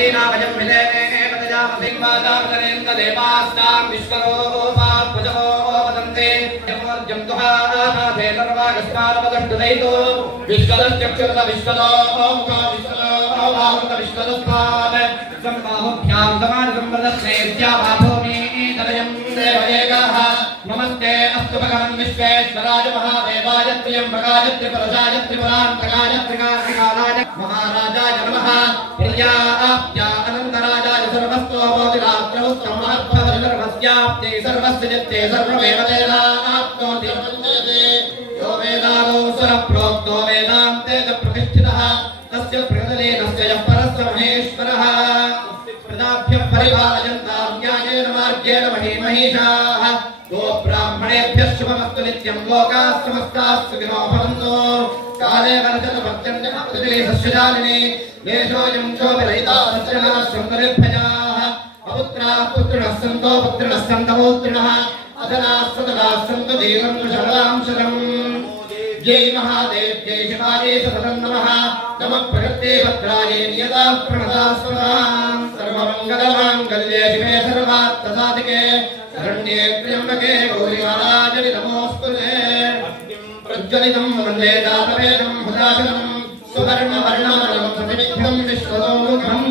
वयं विदेने पदजामसिं वादावदनेन्द्र देवास्तां विश्वरोपापुजो वदन्ते यमोर्जं दुहानाथे सर्वागस्मानवदष्टुदैतो विश्वदश्चक्षुरत विश्वदोमुखो विश्वदोभावृत विश्वदस्मान् सम्बाहुभ्यां समानसम्पदस्नेत्याभाभूमि तदयं देवयेकाः नमस्ते अस्तु भगवन् विश्वेश्वराय महादेवाय त्र्यम्बकाय त्रिपुरुषाय त्रिपुरान्तकाय त्रिकार्तिकालाय महाराजाय नमः प्रियाप्त्या अनन्तराजाय सर्वस्तोमोदिरात्रौ सर्वस्याप्त्यै सर्वस्य नित्ये सर्वमेव वेदाप्नोति यो वेदादौ स्वरप्रोक्तो वेदान्ते च प्रतिष्ठितः तस्य प्रगतलेनस्य यः परस्य महेश्वरः प्रदाभ्यः परिपालयन्तां न्यायेन मार्गेण महीमहीषाः गो ब्राह्मणेभ्यः शुभमस्तु नित्यं लोकाः समस्ताः सुखिनो भवन्तु काले वर्धतु भक्त्यन्तः सस्यजालिने देशोऽयं क्षोभिरहितः सज्जनाः सुन्दरिभ्यजाः अपुत्राः पुत्रिणः सन्तो पुत्रिणः सन्तपौत्रिणः अधनाः सतताः सन्तु दीर्घं शरदां शतम् जय महादेव्यै शिवायै सततं नमः नमः प्रकृते भद्रायै नियताः प्रणताः स्वदां सर्वमङ्गलमाङ्गल्ये शिवे सर्वार्थसाधिके शरण्ये त्र्यम्बके गौरी नारायणि नमोऽस्तुते प्रज्वलितं वन्दे दातवेदं हुदाशनं सुवर्णवर्णमलं समिद्धं विश्वतोमुखम्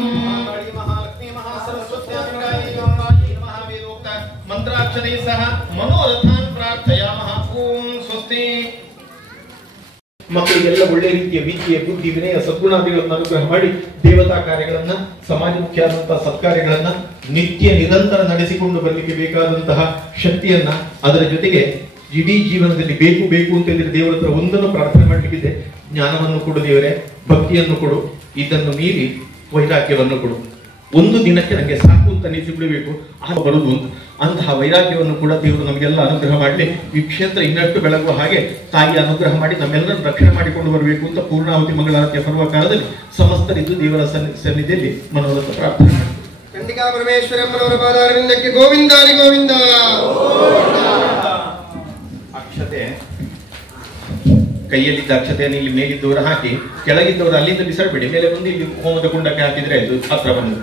मंत्राक्षरै सह मनोरथान् प्रार्थयामः ओಂ स्वस्ति ಮಕ್ಕಳಿಗೆಲ್ಲ ಒಳ್ಳೆ ರೀತಿಯ ವಿದ್ಯೆ ಬುದ್ಧಿ ವಿನಯ ಸದ್ಗುಣಾದಿಗಳನ್ನು ಅನುಗ್ರಹ ಮಾಡಿ ದೇವತಾ ಕಾರ್ಯಗಳನ್ನ ಸಮಾಜಮುಖಿಯಾದಂತಹ ಸತ್ಕಾರ್ಯಗಳನ್ನ ನಿತ್ಯ ನಿರಂತರ ನಡೆಸಿಕೊಂಡು ಬರಲಿಕ್ಕೆ ಬೇಕಾದಂತಹ ಶಕ್ತಿಯನ್ನ ಅದರ ಜೊತೆಗೆ ಇಡೀ ಜೀವನದಲ್ಲಿ ಬೇಕು ಬೇಕು ಅಂತ ಹೇಳಿದ್ರೆ ದೇವರ ಹತ್ರ ಒಂದನ್ನು ಪ್ರಾರ್ಥನೆ ಮಾಡಲಿಕ್ಕಿದೆ, ಜ್ಞಾನವನ್ನು ಕೊಡು ದೇವರೇ, ಭಕ್ತಿಯನ್ನು ಕೊಡು, ಇದನ್ನು ಮೀರಿ ವೈರಾಗ್ಯವನ್ನು ಕೊಡು. ಒಂದು ದಿನಕ್ಕೆ ನನಗೆ ಸಾಕು ಅಂತ ಅನಿಸಿಬಿಡಬೇಕು ಬರುವುದು ಅಂತಹ ವೈರಾಗ್ಯವನ್ನು ಕೂಡ ದೇವರು ನಮಗೆಲ್ಲ ಅನುಗ್ರಹ ಮಾಡಲಿ. ಈ ಕ್ಷೇತ್ರ ಇನ್ನಷ್ಟು ಬೆಳಗುವ ಹಾಗೆ ತಾಯಿಯ ಅನುಗ್ರಹ ಮಾಡಿ ನಮ್ಮೆಲ್ಲರನ್ನು ರಕ್ಷಣೆ ಮಾಡಿಕೊಂಡು ಬರಬೇಕು ಅಂತ ಪೂರ್ಣಾವತಿ ಮಂಗಳಾರತಿಯ ಪರ್ವ ಕಾಲದಲ್ಲಿ ಸಮಸ್ತರಿದ್ದು ದೇವರ ಸನ್ನಿಧಿಯಲ್ಲಿ ಮನೋರಥ ಪ್ರಾರ್ಥನೆ ಮಾಡಿ. ಖಂಡಿಕಾ ಪರಮೇಶ್ವರ ಮನೋರ ಪಾದಾರವಿಂದಕ್ಕೆ ಗೋವಿಂದಾರಿ ಗೋವಿಂದ. ಅಕ್ಷತೆ ಕೈಯಲ್ಲಿದ್ದ ಅಕ್ಷತೆಯನ್ನು ಇಲ್ಲಿ ಮೇಲಿದ್ದವರು ಹಾಕಿ ಕೆಳಗಿದ್ದವರು ಅಲ್ಲಿಂದ ಬಿಸಾಡಬೇಡಿ, ಮೇಲೆ ಬಂದು ಇಲ್ಲಿ ಹೋಮದ ಕುಂಡಕ್ಕೆ ಹಾಕಿದ್ರೆ ಅದು ಹತ್ರ ಬಂದು